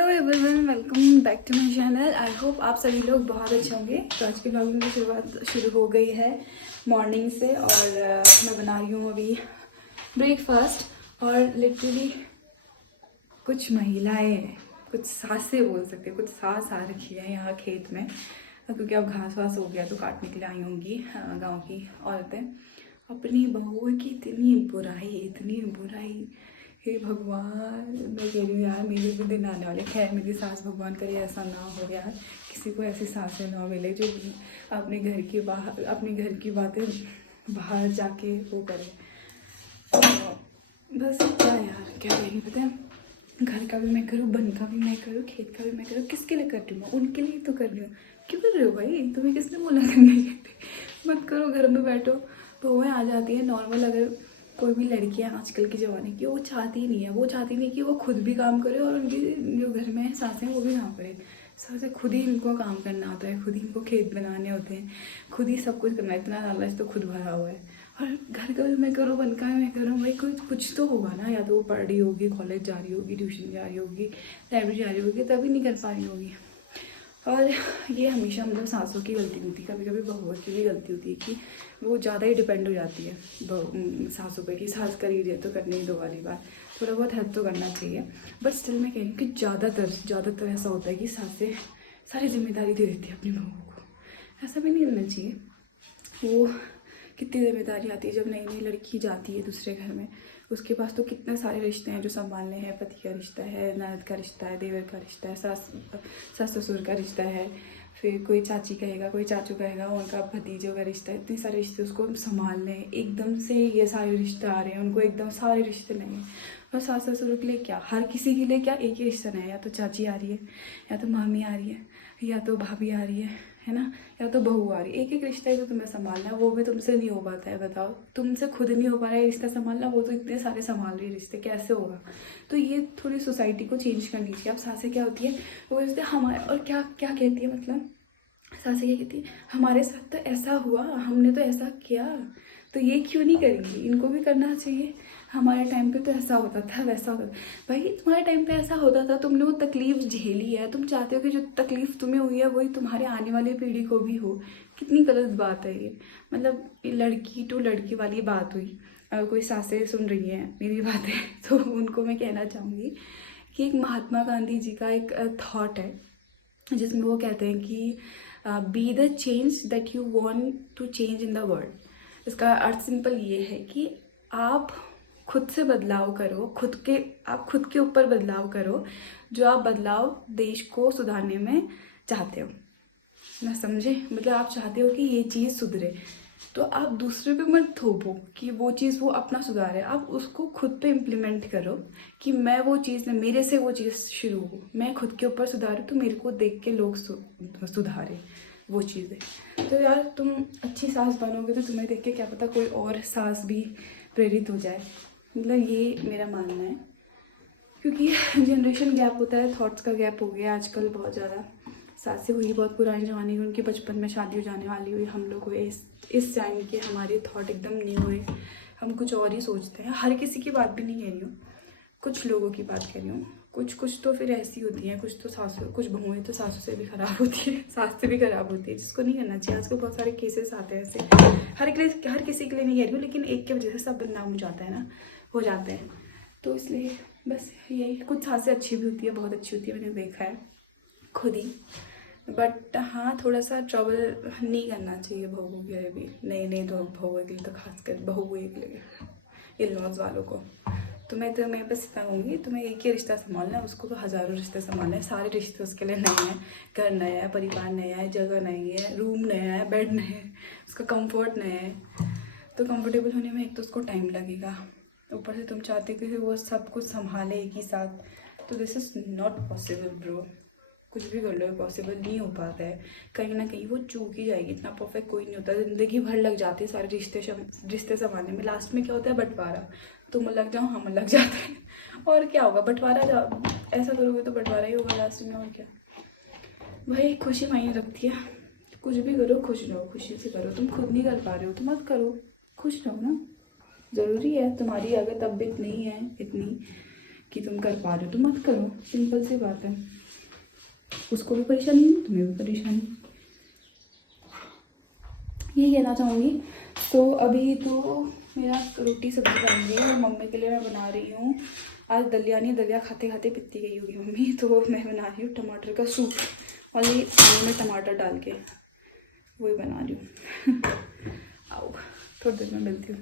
Hello everyone, welcome back to my channel. I hope आप सभी लोग बहुत अच्छे होंगे। तो आज की ब्लॉगिंग की शुरुआत शुरू हो गई है मॉर्निंग से और मैं बना रही हूँ अभी ब्रेकफास्ट। और लिटरली कुछ महिलाएं, कुछ सासें बोल सकते हैं, कुछ सास आ रखी है यहाँ खेत में, क्योंकि अब घास वास हो गया तो काटने के लिए आई होंगी गाँव की औरतें। अपनी बहुओं की इतनी बुराई, हे भगवान। मैं कह रही हूँ यार, मेरे भी दिन आने वाले। खैर मेरी सास, भगवान करे ऐसा ना हो यार, किसी को ऐसी सासें ना मिले जो अपने घर की बातें बाहर जाके वो करे। बस क्या यार, क्या करेंगे पता है। घर का भी मैं करूँ, बन का भी मैं करूँ, खेत का भी मैं करूँ। किसके लिए कर रही हूँ मैं? उनके लिए तो कर रही हूँ। क्यों कर रहे हो भाई? तुम्हें किसने बोला करने के लिए? मत करो, घर में बैठो। बहुएं आ जाती है नॉर्मल। अगर कोई भी लड़की है आजकल के ज़माने की, वो चाहती नहीं है, वो चाहती नहीं कि वो खुद भी काम करे और उनकी जो घर में सासें हैं वो भी काम करे। सासें खुद ही इनको काम करना होता है, खुद ही इनको खेत बनाने होते हैं, खुद ही सब कुछ करना है। इतना लालच तो खुद भरा हुआ है। और घर का भी मैं करूँ, बन का भी मैं करूँ, भाई कुछ तो होगा ना। या तो वो पढ़ रही होगी, कॉलेज जा रही होगी, ट्यूशन जा रही होगी, लाइब्रेरी जा रही होगी, तभी नहीं कर पा रही होगी। और ये हमेशा मतलब सासों की गलती होती है। कभी कभी बहुओं की भी गलती होती है कि वो ज़्यादा ही डिपेंड हो जाती है सासों पे, कि सास कर ही रही है तो करने ही दो वाली बात। थोड़ा बहुत हेल्प तो करना चाहिए, बट स्टिल मैं कह रही हूँ कि ज़्यादातर ऐसा होता है कि सासें सारी जिम्मेदारी दे देती है अपनी बहुओं को। ऐसा भी नहीं करना चाहिए। वो कितनी जिम्मेदारी आती है जब नई नई लड़की जाती है दूसरे घर में। उसके पास तो कितने सारे रिश्ते हैं जो संभालने हैं। पति का रिश्ता है, ननद का रिश्ता है, देवर का रिश्ता है, सास ससुर का रिश्ता है, फिर कोई चाची कहेगा, कोई चाचू कहेगा, उनका भतीजों का रिश्ता है। इतने सारे रिश्ते उसको संभालने हैं। एकदम से ये सारे रिश्ते आ रहे हैं, उनको एकदम सारे रिश्ते नहीं हैं। और सास ससुर के लिए क्या, हर किसी के लिए क्या एक ही रिश्ता नहीं है। या तो चाची आ रही है, या तो मामी आ रही है, या तो भाभी आ रही है ना, या तो बहू आ रही है। एक एक रिश्ता ही तो तुम्हें संभालना है, वो भी तुमसे नहीं हो पाता है। बताओ, तुमसे खुद नहीं हो पा रहा है रिश्ता संभालना, वो तो इतने सारे संभाल रही है रिश्ते, कैसे होगा? तो ये थोड़ी सोसाइटी को चेंज करनी चाहिए। अब सासें क्या होती है, वो रिश्ते हमारे, और क्या क्या कहती है, मतलब सासें क्या कहती है, हमारे साथ तो ऐसा हुआ, हमने तो ऐसा किया, तो ये क्यों नहीं करेंगी? इनको भी करना चाहिए। हमारे टाइम पे तो ऐसा होता था, वैसा होता था। भाई तुम्हारे टाइम पे ऐसा होता था, तुमने वो तकलीफ झेली है, तुम चाहते हो कि जो तकलीफ तुम्हें हुई है वही तुम्हारे आने वाली पीढ़ी को भी हो। कितनी गलत बात है ये। मतलब लड़की टू लड़की वाली बात हुई। अगर कोई सासें सुन रही हैं मेरी बातें तो उनको मैं कहना चाहूँगी कि एक महात्मा गांधी जी का एक थॉट है, जिसमें वो कहते हैं कि be the change that you want to change in the world. इसका अर्थ सिंपल ये है कि आप खुद से बदलाव करो, आप खुद के ऊपर बदलाव करो, जो आप बदलाव देश को सुधारने में चाहते हो। ना समझे? मतलब आप चाहते हो कि ये चीज़ सुधरे, तो आप दूसरे पे मत थोपो कि वो चीज़ वो अपना सुधारे। आप उसको खुद पे इम्प्लीमेंट करो कि मैं वो चीज़, मेरे से वो चीज़ शुरू हो, मैं खुद के ऊपर सुधारूँ तो मेरे को देख के लोग सुधारे वो चीज़ें। तो यार तुम अच्छी सास बनोगे तो तुम्हें देख के क्या पता कोई और सास भी प्रेरित हो जाए। मतलब ये मेरा मानना है, क्योंकि जनरेशन गैप होता है, थॉट्स का गैप हो गया आजकल बहुत ज़्यादा। सासें हुई बहुत पुराने ज़माने की, उनके बचपन में शादी हो जाने वाली हुई। हम लोग हुए इस टाइम के, हमारे थॉट एकदम न्यू है, हम कुछ और ही सोचते हैं। हर किसी की बात भी नहीं कह रही हूँ, कुछ लोगों की बात कर रही हूँ। कुछ तो फिर ऐसी होती हैं, कुछ तो सासू, कुछ बहुएं तो सासू से भी ख़राब होती है, सास से भी ख़राब होती है, जिसको नहीं करना चाहिए। आजकल बहुत सारे केसेस आते हैं ऐसे। हर किसी के लिए नहीं कह रही हूँ, लेकिन एक की वजह से सब बदनाम हो जाता है ना, हो जाते हैं। तो इसलिए बस यही, कुछ सासें अच्छी भी होती है, बहुत अच्छी होती है, मैंने देखा है खुद ही। बट हाँ, थोड़ा सा ट्रबल नहीं करना चाहिए बहुओं के लिए भी, नए नए तो बहुओं के लिए, तो खासकर बहुओं के लिए, इन लॉज वालों को। तो मैं बस इतना कहूँगी, तुम्हें एक ही रिश्ता संभालना है, उसको तो हज़ारों रिश्ते संभालना है। सारे रिश्ते उसके लिए नए हैं, घर नया है, परिवार नया है, जगह नई है, रूम नया है, बेड नया है, उसका कंफर्ट नया है। तो कंफर्टेबल होने में एक तो उसको टाइम लगेगा, ऊपर से तुम चाहते हो कि वो सब कुछ संभाले एक ही साथ, तो this is not possible bro. कुछ भी कर लो, पॉसिबल नहीं हो पाता है। कहीं ना कहीं वो चूक ही जाएगी। इतना परफेक्ट कोई नहीं होता, ज़िंदगी भर लग जाती है सारे रिश्ते संभालने में। लास्ट में क्या होता है? बंटवारा। तुम लग जाओ, हम लग जाते हैं, और क्या होगा? बंटवारा, ऐसा करोगे तो बंटवारा ही होगा लास्ट में, और क्या। भाई खुशी मायने रखती है, कुछ भी करो खुश रहो, खुशी से करो। तुम खुद नहीं कर पा रहे हो तो मत करो, खुश रहो ना। ज़रूरी है? तुम्हारी अगर तबीयत नहीं है इतनी कि तुम कर पा रहे हो तो मत करो, सिंपल सी बात है। उसको भी परेशानी नहीं, तुम्हें भी परेशानी, ये कहना चाहूँगी। तो अभी तो मेरा रोटी सब्जी बन गई है और मम्मी के लिए मैं बना रही हूँ आज दलिया। नहीं, दलिया खाते खाते पित्ती गई होगी मम्मी, तो मैं बना रही हूँ टमाटर का सूप, और ये आलू में टमाटर डाल के वही बना रही हूँ। आओ, थोड़ी देर में मिलती हूँ।